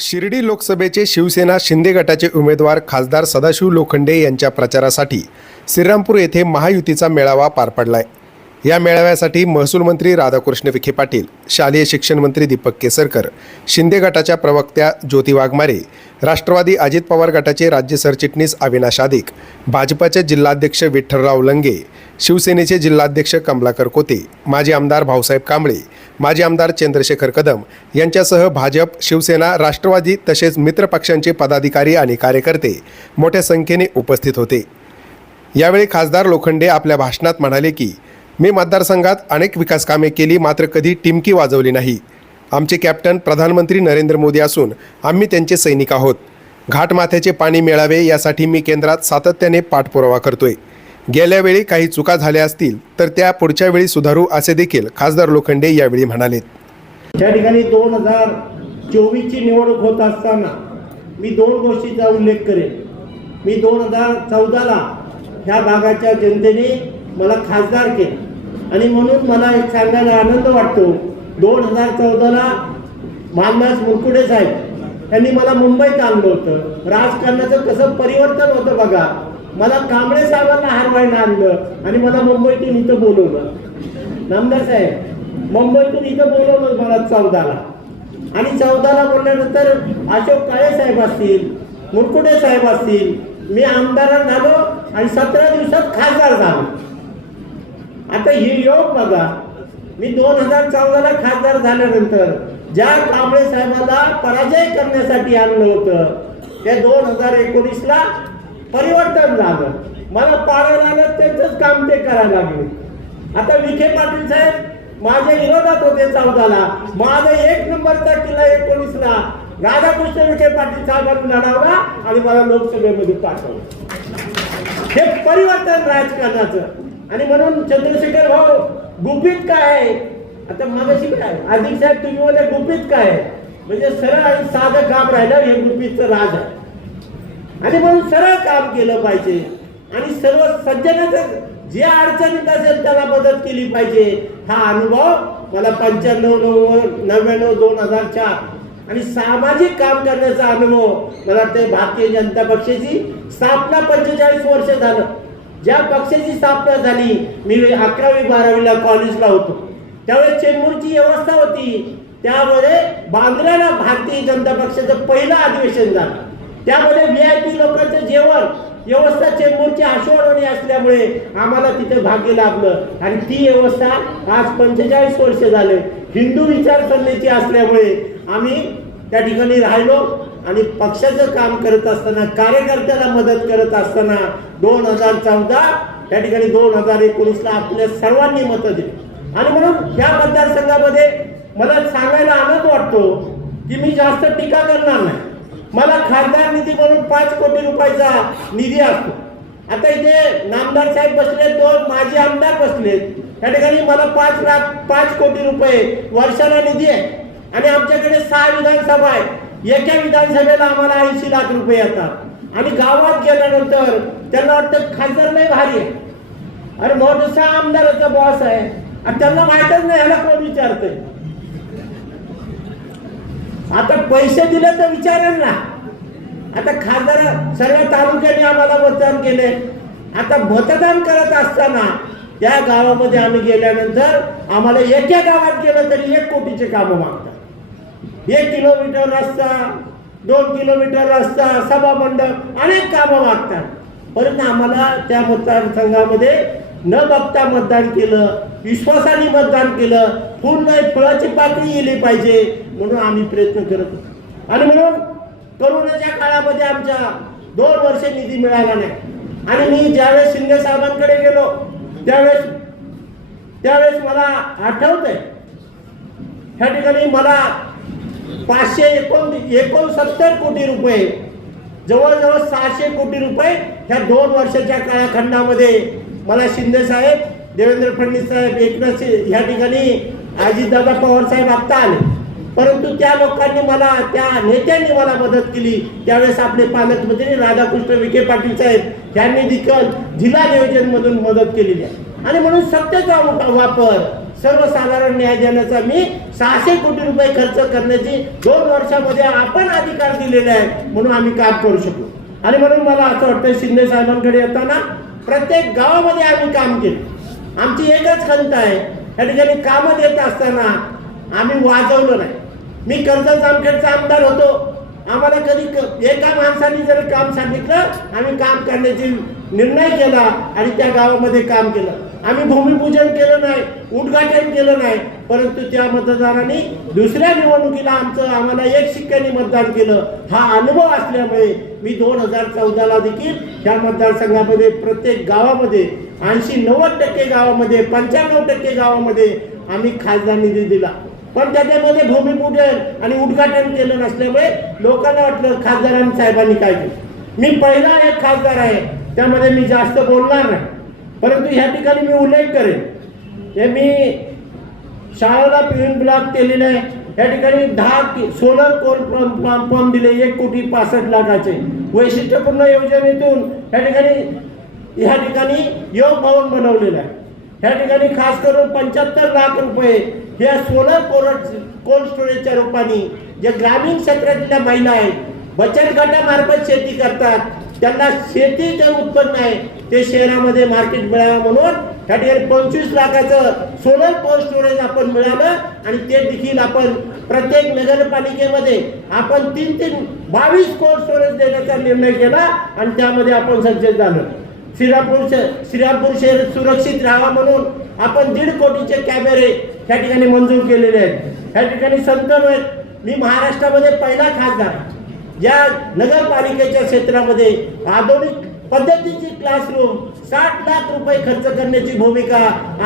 शिर्डी लोकसभेचे शिवसेना शिंदे गटाचे उमेदवार खासदार सदाशिव लोखंडे यांच्या प्रचारासाठी श्रीरामपूर येथे महायुतीचा मेळावा पार पडलाय. या मेळाव्यासाठी महसूल मंत्री राधाकृष्ण विखे पाटील शालेय शिक्षण मंत्री दीपक केसरकर शिंदे गटाच्या प्रवक्त्या ज्योती वाघमारे राष्ट्रवादी अजित पवार गटाचे राज्य सरचिटणीस अविनाश आदिक भाजपाचे जिल्हाध्यक्ष विठ्ठलराव लंगे शिवसेनेचे जिल्हाध्यक्ष कमलाकर कोते माजी आमदार भाऊसाहेब कांबळे माजी आमदार चंद्रशेखर कदम यांच्यासह भाजप शिवसेना राष्ट्रवादी तसेच मित्र पक्षांचे पदाधिकारी आणि कार्यकर्ते मोठ्या संख्येने उपस्थित होते. यावेळी खासदार लोखंडे आपल्या भाषणात म्हणाले की मी मतदारसंघात अनेक विकास कामे केली मात्र कधी टिमकी वाजवली नाही. आमचे कॅप्टन प्रधानमंत्री नरेंद्र मोदी असून आम्ही त्यांचे सैनिक आहोत. घाटमाथ्याचे पाणी मिळावे यासाठी मी केंद्रात सातत्याने पाठपुरावा करतोय. गेल्या वेळी काही चुका झाल्या असतील तर त्या पुढच्या वेळी सुधारू असे देखील खासदार लोखंडे यावेळी म्हणाले त्या ठिकाणी दोन हजार चोवीसची निवडणूक होत असताना मी दोन गोष्टीचा उल्लेख करेन. मी दोन हजार चौदाला ह्या भागाच्या जनतेने मला खासदार केलं. आणि म्हणून मला एक सांगायला आनंद वाटतो दोन हजार चौदाला मानदास मुरकुडे साहेब यांनी मला मुंबईत आणलं होतं. राजकारणाचं कसं परिवर्तन होतं बघा. मला कांबळे साहेबांना हरवायला आणलं आणि मला मुंबईतून इथं बोलवलं. नामदार साहेब मुंबईतून इथं बोलवलं मला चौदाला. आणि चौदाला बोलल्यानंतर अशोक काळे साहेब असतील मुरकुटे साहेब असतील मी आमदारात झालो आणि सतरा दिवसात खासदार झालो. आता हे योग बघा मी दोन हजार चौदाला खासदार झाल्यानंतर ज्या कांबळे साहेबाला पराजय करण्यासाठी आणलं होतं त्या दोन हजार एकोणीसला परिवर्तन झालं. मला पाळायला आलं त्यांचंच काम ते करायला लागले. आता विखे पाटील साहेब माझ्या विरोधात होते चौदाला. माझा एक नंबरचा किल्ला एकोणीसला. राधाकृष्ण विखे पाटील साहेबांनी लढावला आणि मला लोकसभेमध्ये पाठवलं. हे परिवर्तन राजकारणाचं. आणि म्हणून चंद्रशेखर भाऊ गुपित काय आहे? आता मागाशी काय? अधिक साहेब तुम्ही बोलले गुपित काय आहे? म्हणजे सरळ आणि साधं काम राहिलं हे गुपितचं राज आहे. आणि म्हणून सरळ काम केलं पाहिजे. आणि सर्व सज्जनाचं जे अडचणीत असेल त्याला मदत केली पाहिजे. हा अनुभव मला पंच्याण्णव नव्वद नव्याण्णव दोन हजार चार आणि सामाजिक काम करण्याचा अनुभव मला वाटतं भारतीय जनता पक्षाची स्थापना पंचेचाळीस वर्ष झालं. ज्या पक्षाची स्थापना झाली मी अकरावी बारावीला कॉलेजला होतो. त्यावेळेस चेंबूरची व्यवस्था होती. त्यामुळे बांद्र्याला भारतीय जनता पक्षाचं पहिलं अधिवेशन झालं. त्यामध्ये व्ही आय पी लोकांचं जेवण व्यवस्था चेंबूरची आशोडवणी असल्यामुळे आम्हाला तिथे भाग्य लाभलं. आणि ती व्यवस्था आज पंचेचाळीस वर्ष झाले. हिंदू विचारसरणीची असल्यामुळे आम्ही त्या ठिकाणी राहिलो आणि पक्षाचं काम करत असताना कार्यकर्त्याला मदत करत असताना दोन हजार चौदा त्या ठिकाणी दोन हजार एकोणीसला आपल्या सर्वांनी मतं दिली. आणि म्हणून या मतदारसंघामध्ये मला सांगायला आनंद वाटतो की मी जास्त टीका करणार नाही. मला खासदार निधी म्हणून पाच कोटी रुपयाचा निधी असतो. आता इथे नामदार साहेब बसले दोन माजी आमदार बसलेत. त्या ठिकाणी मला पाच लाख पाच कोटी रुपये वर्षाला निधी आहे. आणि आमच्याकडे सहा विधानसभा आहे एका विधानसभेला आम्हाला ऐंशी लाख रुपये येतात. आणि गावात गेल्यानंतर त्यांना वाटतं खासदार नाही भारी आहे. अरे मोठसा आमदाराचा बॉस आहे. आणि त्यांना माहितच नाही ह्याला कोण विचारतंय. आता पैसे दिले तर विचारेल ना. आता खासदार सर्व तालुक्याने आम्हाला मतदान केले आता मतदान करत असताना त्या गावामध्ये आम्ही गेल्यानंतर आम्हाला एका गावात गेलं तरी एक कोटीचे कामं मागतात. एक किलोमीटर रस्ता दोन किलोमीटर रस्ता सभा मंडप अनेक कामं मागतात. परंतु आम्हाला त्या मतदारसंघामध्ये न बघता मतदान केलं विश्वासाने मतदान केलं. फुल नाही फळाची पाकळी गेली पाहिजे. म्हणून आम्ही प्रयत्न करत होतो. आणि म्हणून करोनाच्या काळामध्ये आमच्या दोन वर्ष निधी मिळाला नाही. आणि मी ज्यावेळेस शिंदे साहेबांकडे गेलो त्यावेळेस त्यावेळेस मला आठवत आहे ह्या ठिकाणी मला पाचशे एकोण एकोणसत्तर कोटी रुपये जवळजवळ सहाशे कोटी रुपये ह्या दोन वर्षाच्या काळाखंडामध्ये मला शिंदे साहेब देवेंद्र फडणवीस साहेब एकनाथ ह्या ठिकाणी अजितदादा पवार साहेब आत्ता आले. परंतु त्या लोकांनी मला त्या नेत्यांनी मला मदत केली. त्यावेळेस आपले पालकमंत्री राधाकृष्ण विखे पाटील साहेब यांनी देखील जिल्हा नियोजन मधून मदत केलेली आहे. आणि म्हणून सत्तेचा वापर सर्वसाधारण न्याय देण्याचा मी सहाशे कोटी रुपये खर्च करण्याची दोन वर्षामध्ये आपण अधिकार दिलेले आहेत म्हणून आम्ही काम करू शकलो. आणि म्हणून मला असं वाटतं शिंदे साहेबांकडे येताना प्रत्येक गावामध्ये आम्ही काम केलं. आमची एकच खंत आहे या ठिकाणी कामं देत असताना आम्ही वाजवलं नाही. मी कर्जत जामखेडचा आमदार होतो. आम्हाला कधी क- एका माणसाने जर काम सांगितलं आम्ही काम करण्याची निर्णय केला आणि त्या गावामध्ये काम केलं. आम्ही भूमिपूजन केलं नाही उद्घाटन केलं नाही परंतु त्या मतदारांनी दुसऱ्या निवडणुकीला आमचं आम्हाला एक शिक्क्याने मतदान केलं. हा अनुभव असल्यामुळे मी दोन हजार चौदाला देखील त्या मतदारसंघामध्ये प्रत्येक गावामध्ये ऐंशी नव्वद टक्के गावामध्ये पंच्याण्णव टक्के गावामध्ये आम्ही खासदार निधी दिला. पण त्याच्यामध्ये भूमिपूजन आणि उद्घाटन केलं नसल्यामुळे लोकांना वाटलं खासदारांनी साहेबांनी काय केलं. मी पहिला एक खासदार आहे त्यामध्ये मी जास्त बोलणार नाही. परंतु ह्या ठिकाणी मी उल्लेख करेन. हे मी शाळेला पिऊन ब्लॉक केलेलं आहे. या ठिकाणी दहा सोलर कोल पंप पंप दिले एक कोटी पासष्ट लाखाचे. वैशिष्ट्यपूर्ण योजनेतून या ठिकाणी या ठिकाणी योग भवन बनवलेलं आहे. या ठिकाणी खास करून पंच्याहत्तर लाख रुपये या सोलर कोल्ड कोल्ड स्टोरेजच्या रूपाने जे ग्रामीण क्षेत्रातल्या महिला आहेत बचत गटामार्फत शेती करतात त्यांना शेती जे उत्पन्न आहे ते शहरामध्ये मार्केट मिळावं म्हणून त्या ठिकाणी पंचवीस लाखाचं सोलर कोल्ड स्टोरेज आपण मिळालं आणि ते देखील आपण प्रत्येक नगरपालिकेमध्ये आपण तीन तीन बावीस कोल्ड स्टोरेज देण्याचा निर्णय केला आणि त्यामध्ये आपण सज्ज झालो. श्रीरामपूर श्रीरामपूर शहर सुरक्षित राहावा म्हणून आपण दीड कोटीचे कॅमेरे त्या ठिकाणी मंजूर केलेले आहेत. या ठिकाणी संत मी महाराष्ट्रामध्ये पहिला खासदार आहे. ज्या नगरपालिकेच्या क्षेत्रामध्ये आधुनिक पद्धतीची क्लासरूम साठ लाख रुपये खर्च करण्याची भूमिका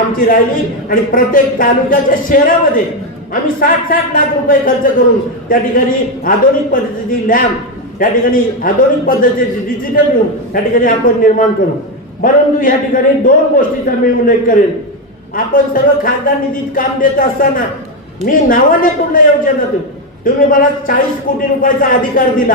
आमची राहिली आणि प्रत्येक तालुक्याच्या शहरामध्ये आम्ही साठ साठ लाख रुपये खर्च करून त्या ठिकाणी आधुनिक पद्धतीची लॅम्प त्या ठिकाणी आधुनिक पद्धतीची डिजिटल रूम त्या ठिकाणी आपण निर्माण करू. परंतु या ठिकाणी दोन गोष्टीचा मी उल्लेख करेन. आपण सर्व खासदार निधीत काम देत असताना मी नावाने पूर्ण योजनेतून तुम्ही मला चाळीस कोटी रुपयाचा अधिकार दिला.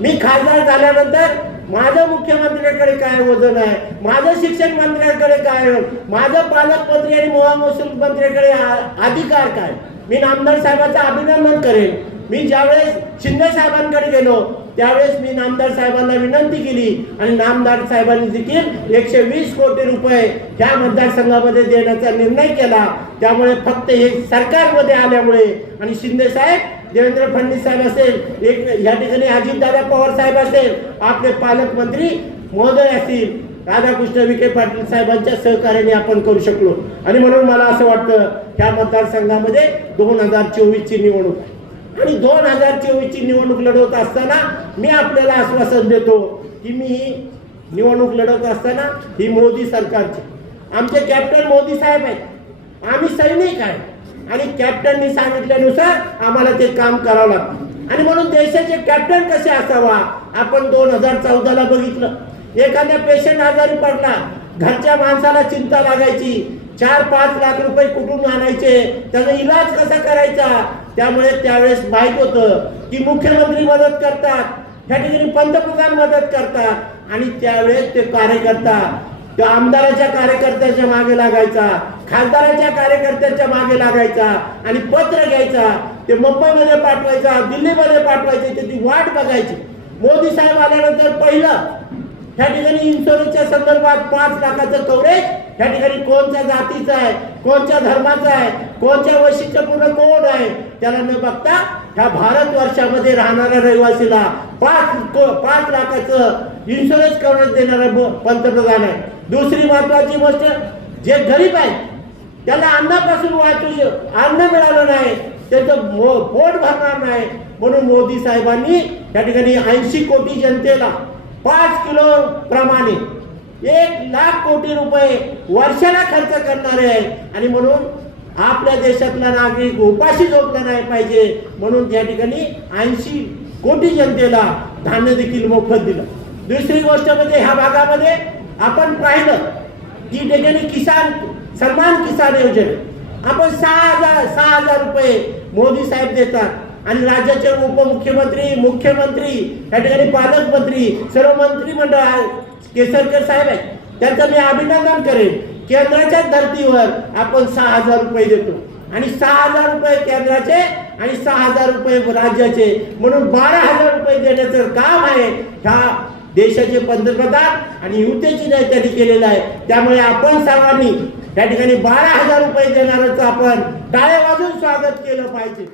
मी खासदार झाल्यानंतर माझं मुख्यमंत्र्याकडे काय वजन आहे? माझं शिक्षण मंत्र्याकडे काय माझं पालकमंत्री आणि महसूल मंत्र्याकडे आ- अधिकार काय? मी नामदार साहेबांचं अभिनंदन करेन. मी ज्यावेळेस शिंदे साहेबांकडे गेलो त्यावेळेस मी नामदार साहेबांना विनंती केली आणि नामदार साहेबांनी देखील एकशे वीस कोटी रुपये ह्या मतदारसंघामध्ये देण्याचा निर्णय केला. त्यामुळे फक्त हे सरकारमध्ये आल्यामुळे आणि शिंदे साहेब देवेंद्र फडणवीस साहेब असेल एक या ठिकाणी अजितदादा पवार साहेब असेल आपले पालकमंत्री महोदय असतील राधाकृष्ण विखे पाटील साहेबांच्या सहकार्याने आपण करू शकलो. आणि म्हणून मला असं वाटतं ह्या मतदारसंघामध्ये दोन हजार चोवीसची निवडणूक आणि दोन हजार चोवीसची निवडणूक लढवत असताना मी आपल्याला आश्वासन देतो की मी ही निवडणूक लढवत असताना ही मोदी सरकारची. आमचे कॅप्टन मोदी साहेब आहेत. आम्ही सैनिक आहे. आणि कॅप्टननी सांगितल्यानुसार आम्हाला ते काम करावं लागतं. आणि म्हणून देशाचे कॅप्टन कसे असावा? आपण दोन हजार चौदाला बघितलं. एखाद्या पेशंट आजारी पडला घरच्या माणसाला चिंता लागायची चार पाच लाख रुपये कुठून आणायचे त्याचा इलाज कसा करायचा? त्यामुळे त्यावेळेस माहीत होतं की मुख्यमंत्री मदत करतात. ह्या ठिकाणी पंतप्रधान मदत करतात. आणि त्यावेळेस ते कार्यकर्ता त्या आमदाराच्या कार्यकर्त्याच्या मागे लागायचा खासदाराच्या कार्यकर्त्याच्या मागे लागायचा आणि पत्र घ्यायचा. ते मुंबईमध्ये पाठवायचा दिल्लीमध्ये पाठवायचे त्याची वाट बघायची. मोदी साहेब आल्यानंतर पहिलं त्या ठिकाणी इन्शुरन्सच्या संदर्भात पाच लाखाचं कव्हरेज ह्या ठिकाणी कोणत्या जातीचं आहे कोणत्या धर्माचं आहे कोणत्या वैशिष्ट्यपूर्ण कोण त्याला न बघता ह्या भारत वर्षामध्ये राहणाऱ्या रहिवासीला पाच पाच लाखाचं इन्शुरन्स कव्हरेज देणारा पंतप्रधान आहे. दुसरी महत्वाची गोष्ट जे गरीब आहेत त्याला अन्नापासून वाचू अन्न मिळालं नाही त्याचं पोट भरणार नाही. म्हणून मोदी साहेबांनी त्या ठिकाणी ऐंशी कोटी जनतेला पाच किलो प्रमाणे एक लाख कोटी रुपये वर्षाला खर्च करणारे आहे आणि म्हणून आपल्या देशातला नागरिक उपाशी झोपला नाही पाहिजे. म्हणून त्या ठिकाणी ऐंशी कोटी जनतेला धान्य देखील मोफत दिलं. दुसरी गोष्ट म्हणजे ह्या भागामध्ये आपण पाहिलं की ठिकाणी किसान सन्मान किसान योजना. आपण सहा हजार सहा हजार रुपये मोदी साहेब देतात. आणि राज्याचे उपमुख्यमंत्री मुख्यमंत्री या ठिकाणी पालकमंत्री सर्व मंत्रिमंडळ केसरकर साहेब आहेत. त्यांचं मी अभिनंदन करेन. केंद्राच्या धर्तीवर आपण सहा हजार रुपये देतो. आणि सहा हजार रुपये केंद्राचे आणि सहा हजार रुपये राज्याचे. म्हणून बारा हजार रुपये देण्याचं काम आहे. ह्या देशाचे पंतप्रधान आणि युतीची नेत्यांनी केलेलं आहे. त्यामुळे आपण सर्वांनी त्या ठिकाणी बारा हजार रुपये देणारच आपण टाळे वाजून स्वागत केलं पाहिजे.